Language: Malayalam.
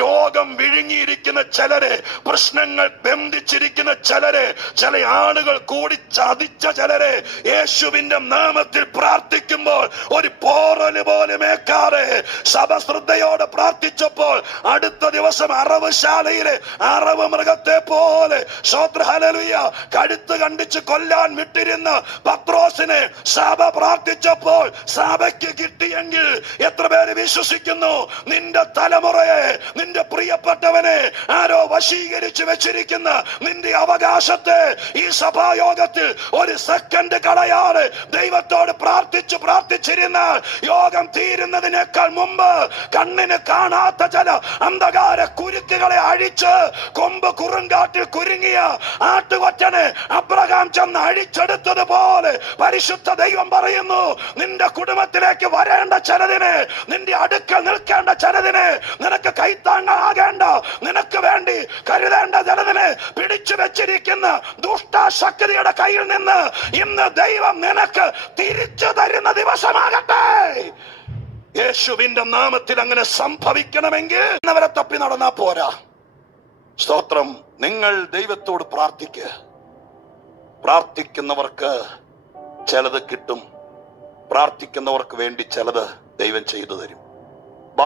രോഗം വിഴുങ്ങിയിരിക്കുന്ന ചിലരെ, പ്രശ്നങ്ങൾ ബന്ധിച്ചിരിക്കുന്ന ചിലരെ, ചില ആളുകൾ കൂടി ചതിച്ച ചിലരെ യേശുവിന്റെ നാമത്തിൽ പ്രാർത്ഥിക്കുമ്പോൾ ഒരു പോറല് പോലും ഏക്കാതെ സഭ ശ്രദ്ധയോടെ പ്രാർത്ഥിച്ചപ്പോൾ അടുത്ത ദിവസം അറവുശാലയിലെ അറവ് മൃഗത്തെ പോലെ ഹല്ലേലൂയ കഴുത്ത് കണ്ടിച്ച് കൊല്ലാൻ വിട്ടിരുന്ന പത്രോസിനെ സഭ പ്രാർത്ഥിച്ചപ്പോൾ സഭയ്ക്ക് കിട്ടിയെങ്കിൽ എത്ര പേര് വിശ്വസിക്കുന്നു? നിന്റെ തലമുറയെ, നിന്റെ പ്രിയപ്പെട്ടവനെ ആരോ വശീകരിച്ചു വെച്ചിരിക്കുന്ന നിന്റെ അവകാശത്തെ ഈ സഭായോഗത്തിൽ ഒരു സെക്കൻഡ് കളയാതെ ദൈവത്തോട് പ്രാർത്ഥിച്ചിരുന്ന യോഗം തീരുന്നതിനേക്കാൾ മുമ്പ് കണ്ണിന് കാണാത്ത ചില അന്ധകാര കുരുക്കുകളെ അഴിച്ച് കൊമ്പ് കുറുങ്കാട്ടിൽ കുരുങ്ങിയ ആട്ടുകൊറ്റനെ അബ്രഹാം ചെന്ന് അഴിച്ചെടുത്തതുപോലെ പരിശുദ്ധ ദൈവം പറയുന്നു, നിന്റെ കുടുംബത്തിലേക്ക് വരേണ്ട ചിലതിനെ, നിന്റെ അടുക്കൽ നിൽക്കേണ്ട ചിലതിനെ, നിനക്ക് കൈത്താങ്ങാകേണ്ട, നിനക്ക് വേണ്ടി കരുതേണ്ട ചിലതിനെ പിടിച്ചു വെച്ചിരിക്കുന്ന ദുഷ്ടശക്തിയുടെ കയ്യിൽ നിന്ന് ഇന്ന് ദൈവം നിനക്ക് തിരിച്ചു തരുന്ന ദിവസമാകട്ടെ. യേശുവിന്റെ നാമത്തിൽ അങ്ങനെ സംഭവിക്കണമെങ്കിൽ അവരെ തപ്പി നടന്നാ പോരാ. സ്തോത്രം. നിങ്ങൾ ദൈവത്തോട് പ്രാർത്ഥിക്കുന്നവർക്ക് ചിലത് കിട്ടും. പ്രാർത്ഥിക്കുന്നവർക്ക് വേണ്ടി ചിലത് ദൈവം ചെയ്തു തരും.